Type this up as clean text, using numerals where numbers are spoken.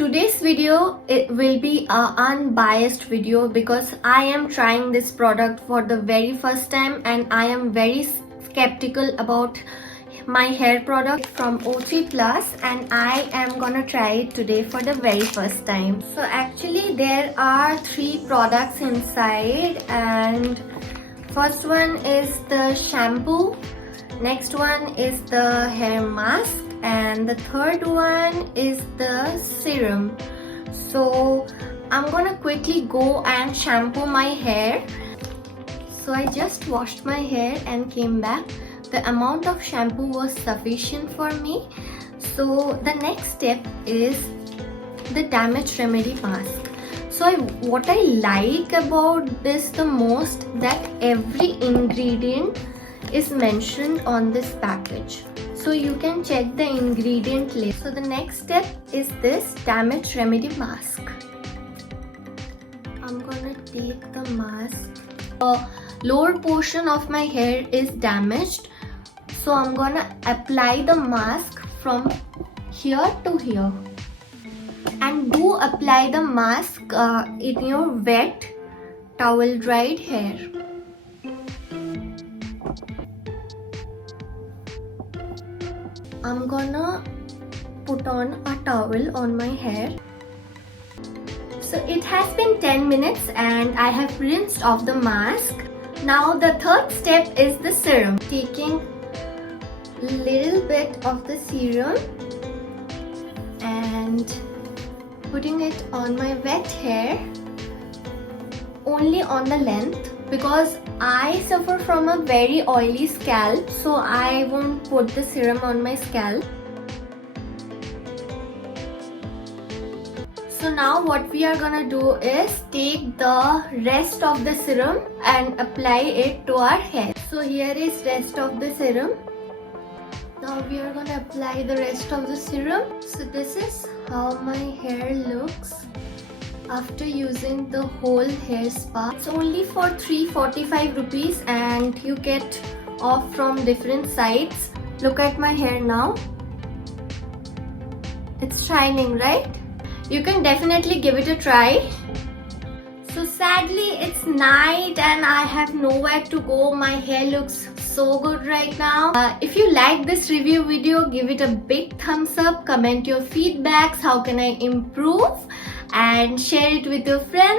today's video, it will be a unbiased video because I am trying this product for the very first time and I am very skeptical about my hair product from OT Plus, and I am gonna try it today for the very first time. So actually there are 3 products inside, and first one is the shampoo, next one is the hair mask, and the third one is the serum. So I'm gonna quickly go and shampoo my hair. So I just washed my hair and came back. The amount of shampoo was sufficient for me. So the next step is the damage remedy mask. So what I like about this the most, that every ingredient is mentioned on this package. So you can check the ingredient list. So the next step is this damage remedy mask. I'm gonna take the mask. The lower portion of my hair is damaged. So I'm gonna apply the mask from here to here. And do apply the mask in your wet towel dried hair. I'm gonna put on a towel on my hair. So it has been 10 minutes and I have rinsed off the mask. Now the third step is the serum. Taking little bit of the serum and putting it on my wet hair, only on the length, because I suffer from a very oily scalp, so I won't put the serum on my scalp. So now what we are gonna do is take the rest of the serum and apply it to our hair. So here is rest of the serum. Now we are gonna apply the rest of the serum. So this is how my hair looks after using the whole hair spa. It's only for 345 rupees and you get off from different sides. Look at my hair now. It's shining, right? You can definitely give it a try. So sadly it's night and I have nowhere to go. My hair looks so good right now. If you like this review video, give it a big thumbs up, comment your feedbacks, how can I improve, and share it with your friends.